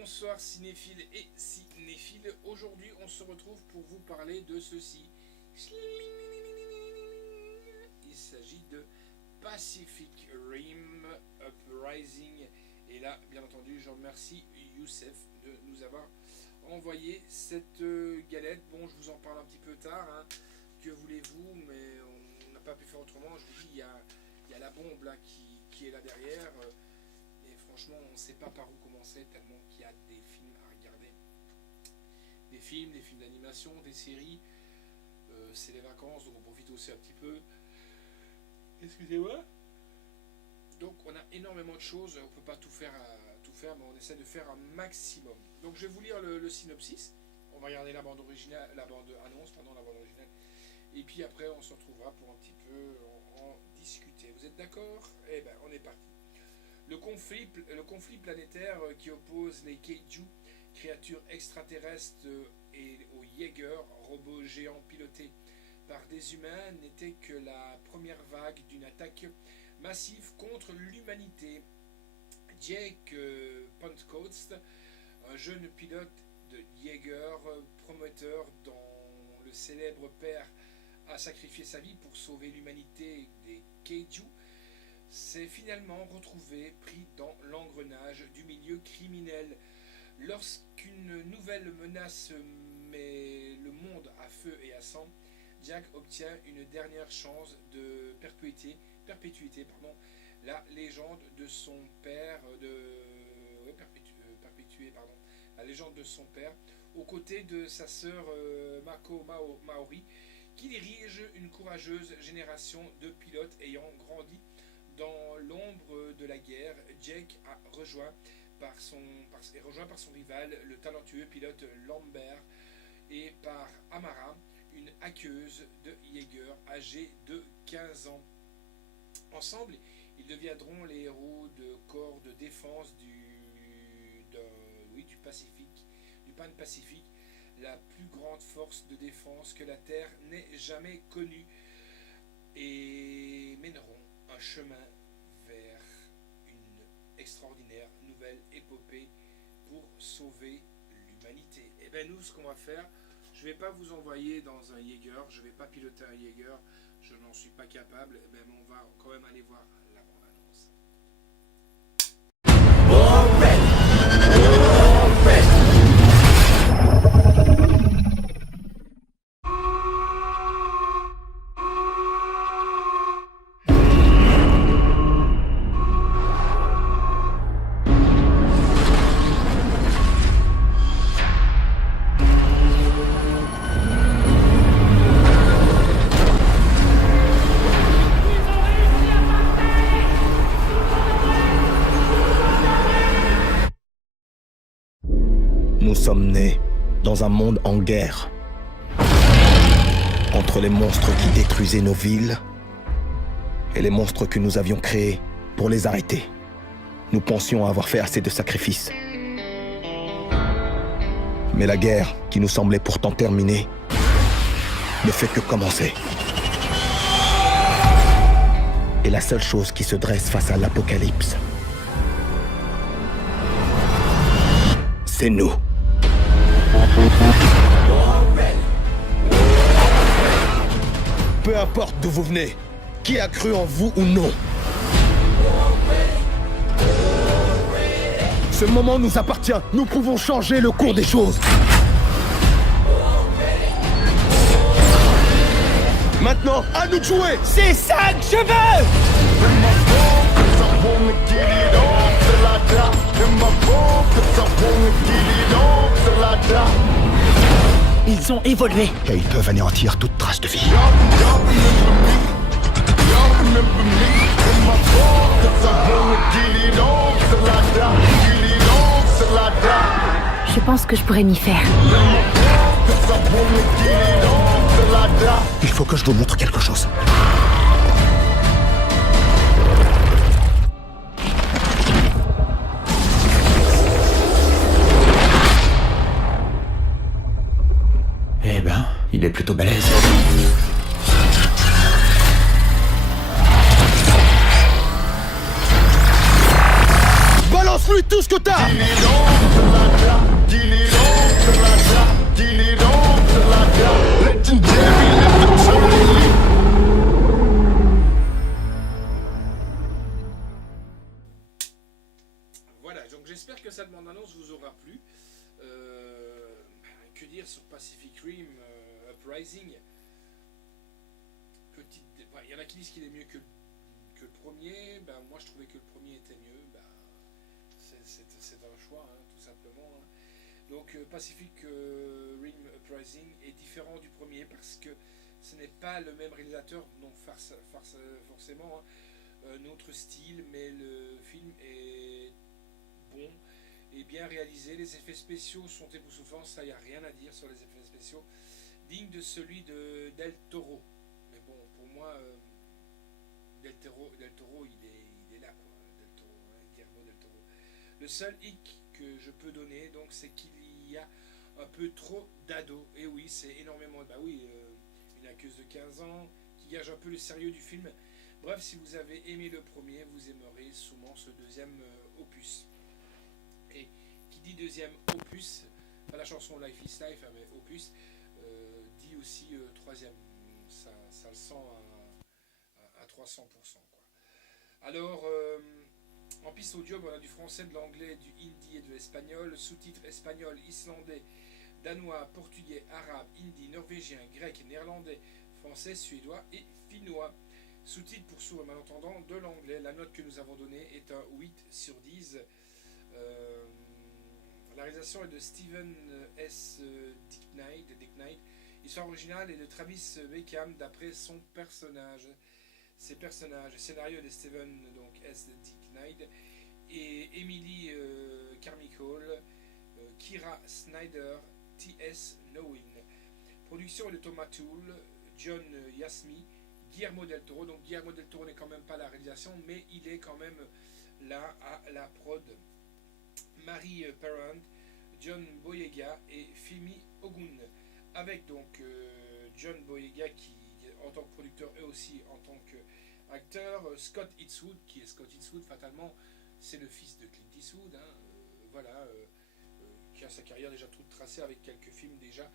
Bonsoir cinéphiles et cinéphiles. Aujourd'hui, on se retrouve pour vous parler de ceci. Il s'agit de Pacific Rim Uprising. Et là, bien entendu, je remercie Youssef de nous avoir envoyé cette galette. Bon, je vous en parle un petit peu tard, hein. Que voulez-vous, mais on n'a pas pu faire autrement. Je vous dis, il y a la bombe là qui est là derrière. Et franchement, on ne sait pas par où commencer, tellement qu'il y a des films à regarder. Des films d'animation, des séries. C'est les vacances, donc on profite aussi un petit peu. Excusez-moi. Donc on a énormément de choses, on ne peut pas tout faire, mais on essaie de faire un maximum. Donc je vais vous lire le synopsis. On va regarder la bande originale, la bande originale. Et puis après on se retrouvera pour un petit peu en discuter. Vous êtes d'accord? Eh ben on est parti. Le conflit planétaire qui oppose les Kaiju, créatures extraterrestres, et aux Jaeger, robots géants pilotés par des humains, n'était que la première vague d'une attaque massive contre l'humanité. Jake Pentcoast, un jeune pilote de Jaeger, prometteur dont le célèbre père a sacrifié sa vie pour sauver l'humanité des Kaiju, s'est finalement retrouvé pris dans l'engrenage du milieu criminel. Lorsqu'une nouvelle menace met le monde à feu et à sang, Jack obtient une dernière chance de perpétuer la légende de son père, la légende de son père, aux côtés de sa sœur Mako Maori, qui dirige une courageuse génération de pilotes ayant grandi dans l'ombre de la guerre. Jake est rejoint par son rival, le talentueux pilote Lambert, et par Amara, une hackeuse de Jaeger âgée de 15 ans. Ensemble, ils deviendront les héros de corps de défense du Pan-Pacifique, la plus grande force de défense que la Terre n'ait jamais connue, et mèneront un chemin vers une extraordinaire nouvelle épopée pour sauver l'humanité. Et bien nous, ce qu'on va faire, je ne vais pas vous envoyer dans un Jaeger, je ne vais pas piloter un Jaeger, je n'en suis pas capable, et bien on va quand même aller voir la bande-annonce. Nous sommes nés dans un monde en guerre. Entre les monstres qui détruisaient nos villes et les monstres que nous avions créés pour les arrêter. Nous pensions avoir fait assez de sacrifices. Mais la guerre, qui nous semblait pourtant terminée, ne fait que commencer. Et la seule chose qui se dresse face à l'apocalypse, c'est nous. Peu importe d'où vous venez, qui a cru en vous ou non, ce moment nous appartient. Nous pouvons changer le cours des choses. Maintenant, à nous de jouer. C'est ça que je veux! Ils ont évolué. Et ils peuvent anéantir toute trace de vie. Je pense que je pourrais m'y faire. Il faut que je vous montre quelque chose. Eh ben, il est plutôt balèze. Balance-lui tout ce que t'as! Voilà, donc j'espère que cette bande-annonce vous aura plu. Que dire sur Pacific Rim Uprising? Il y en a qui disent qu'il est mieux que le premier. Moi je trouvais que le premier était mieux. C'est un choix, hein, tout simplement. Hein. Donc Pacific Rim Uprising est différent du premier parce que ce n'est pas le même réalisateur, donc forcément un autre style, mais le film est bon et bien réalisé. Les effets spéciaux sont époustouflants, ça y a rien à dire sur les effets spéciaux, digne de celui de Del Toro. Mais bon, pour moi, Del Toro il est là, quoi. Del Toro, hein, Guillermo del Toro. Le seul hic que je peux donner, donc, c'est qu'il y a un peu trop d'ados. Et oui, c'est énormément. Une accuse de 15 ans qui gage un peu le sérieux du film. Bref, si vous avez aimé le premier, vous aimerez sûrement ce deuxième opus. Et qui dit deuxième opus, enfin la chanson Life is Life, mais opus, dit aussi troisième. Ça le sent à 300%. Quoi. Alors, en piste audio, on a du français, de l'anglais, du hindi et de l'espagnol, sous-titres espagnol, islandais, danois, portugais, arabe, hindi, norvégien, grec, néerlandais, français, suédois et finnois. Sous-titres pour sourds et malentendants de l'anglais. La note que nous avons donnée est un 8/10. La réalisation est de Steven S. Dick Knight. L'histoire originale est de Travis Beckham d'après son personnage. Ses personnages, scénario de Steven donc, S. Dick Knight et Emily Carmichael, Kira Snyder, T.S. Nowin. Production est de Thomas Toole, John Yasmi, Guillermo del Toro. Donc Guillermo del Toro n'est quand même pas à la réalisation, mais il est quand même là à la prod. Marie Parent, John Boyega et Femi Ogun. Avec donc John Boyega qui, en tant que producteur et aussi en tant qu'acteur, Scott Eastwood, qui est Scott Eastwood, fatalement, c'est le fils de Clint Eastwood, hein, qui a sa carrière déjà toute tracée avec quelques films déjà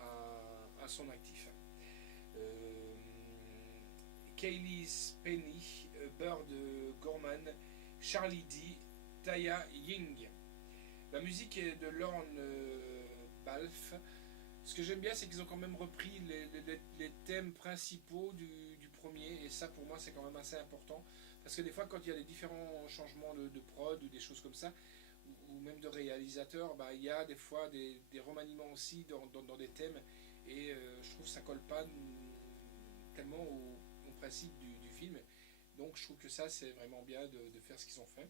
à son actif. Kaylee Spenny, Bird Gorman, Charlie D, Taya Ying. La musique est de Lorne Balfe. Ce que j'aime bien, c'est qu'ils ont quand même repris les thèmes principaux du premier, et ça pour moi c'est quand même assez important, parce que des fois quand il y a des différents changements de prod ou des choses comme ça, ou même de réalisateur, il y a des fois des remaniements aussi dans des thèmes, et je trouve que ça colle pas tellement au principe du film, donc je trouve que ça c'est vraiment bien de faire ce qu'ils ont fait.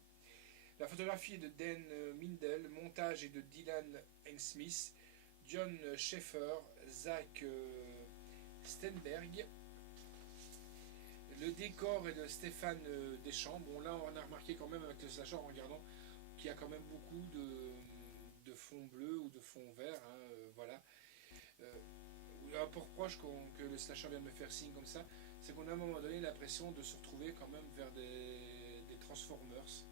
La photographie est de Dan Mindel, montage est de Dylan Smith, John Schaeffer, Zach Stenberg. Le décor est de Stéphane Deschamps. Bon, là, on a remarqué quand même avec le slasher en regardant qu'il y a quand même beaucoup de fond bleu ou de fond vert. Hein, voilà. Un peu reproche que le slasher vient de me faire signe comme ça, c'est qu'on a à un moment donné l'impression de se retrouver quand même vers des Transformers.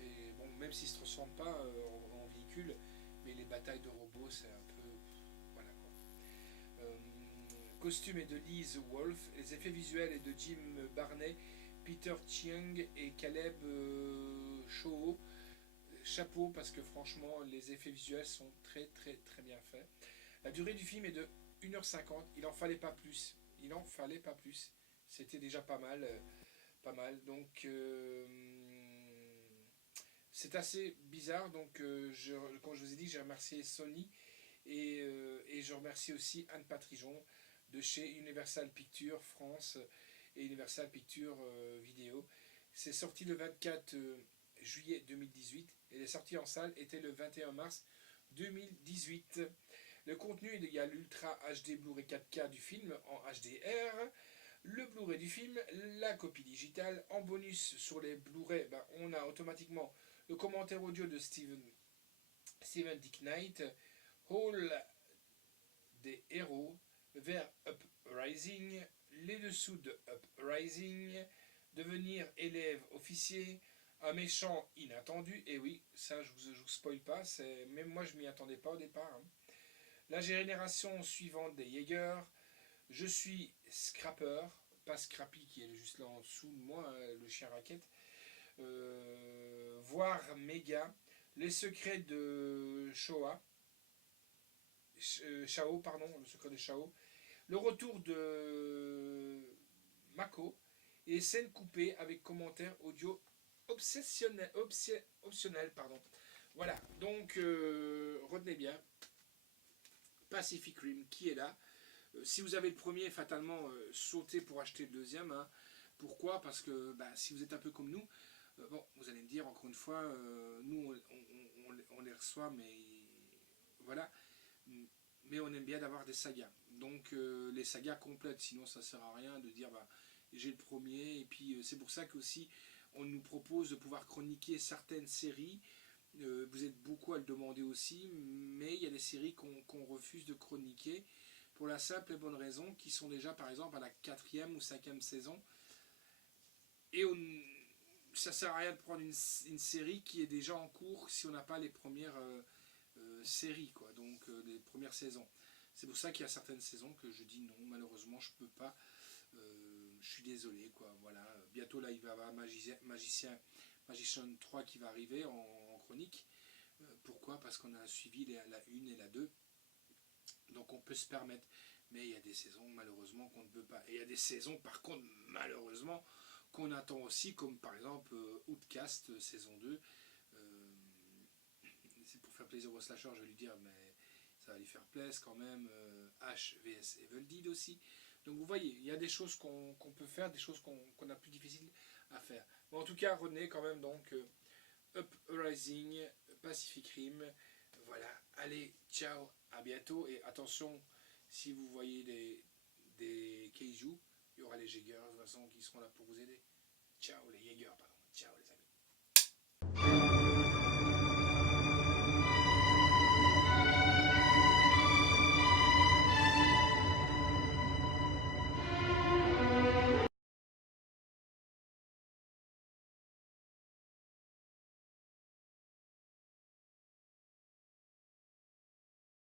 Et bon, même s'ils ne se transforment pas en véhicule, mais les batailles de robots, c'est un peu... Voilà quoi. Costume est de Liz Wolf, les effets visuels est de Jim Barney, Peter Chiang et Caleb Chow. Chapeau, parce que franchement, les effets visuels sont très très très bien faits. La durée du film est de 1h50, il n'en fallait pas plus. C'était déjà pas mal. Donc... c'est assez bizarre, donc comme je vous ai dit, j'ai remercié Sony et je remercie aussi Anne Patrijon de chez Universal Pictures France et Universal Pictures Vidéo. C'est sorti le 24 juillet 2018 et les sorties en salle étaient le 21 mars 2018. Le contenu, il y a l'Ultra HD Blu-ray 4K du film en HDR, le Blu-ray du film, la copie digitale. En bonus sur les Blu-ray, on a automatiquement le commentaire audio de Steven Dick Knight, Hall des héros, vers Uprising, les dessous de Uprising, devenir élève officier, Un méchant inattendu, et oui, ça je vous spoil pas, même moi je m'y attendais pas au départ. Hein. La génération suivante des Jaeger, je suis Scrapper, pas Scrappy qui est juste là en dessous de moi, le chien raquette, voire Méga, les secrets de Shao, pardon, le secret de Shao, le retour de Mako, et scène coupée avec commentaires audio optionnel, pardon. Voilà, donc retenez bien, Pacific Rim qui est là. Si vous avez le premier, fatalement, sautez pour acheter le deuxième. Hein. Pourquoi? Parce que si vous êtes un peu comme nous, bon, vous allez me dire, encore une fois, nous, on les reçoit, mais voilà. Mais on aime bien d'avoir des sagas. Donc, les sagas complètes, sinon ça ne sert à rien de dire, j'ai le premier. Et puis, c'est pour ça qu'aussi, on nous propose de pouvoir chroniquer certaines séries. Vous êtes beaucoup à le demander aussi, mais il y a des séries qu'on refuse de chroniquer pour la simple et bonne raison qu'ils sont déjà par exemple à la 4e ou 5e saison. Et ça ne sert à rien de prendre une série qui est déjà en cours si on n'a pas les premières séries, quoi, donc les premières saisons. C'est pour ça qu'il y a certaines saisons que je dis non, malheureusement je peux pas. Je suis désolé, quoi, voilà. Bientôt là il va y avoir Magician 3 qui va arriver en chronique. Pourquoi? Parce qu'on a suivi la 1 et la 2. Donc on peut se permettre. Mais il y a des saisons malheureusement qu'on ne peut pas. Et il y a des saisons par contre malheureusement qu'on attend aussi, comme par exemple Outcast saison 2. C'est pour faire plaisir au slasher, je vais lui dire, mais ça va lui faire plaisir quand même. H vs Evil Dead aussi. Donc vous voyez, il y a des choses qu'on peut faire, des choses qu'on a plus difficile à faire. Mais en tout cas, retenez quand même donc Uprising, Pacific Rim. Voilà, allez, ciao, à bientôt. Et attention, si vous voyez des kaiju, il y aura les Jaegers de toute façon qui seront là pour vous aider.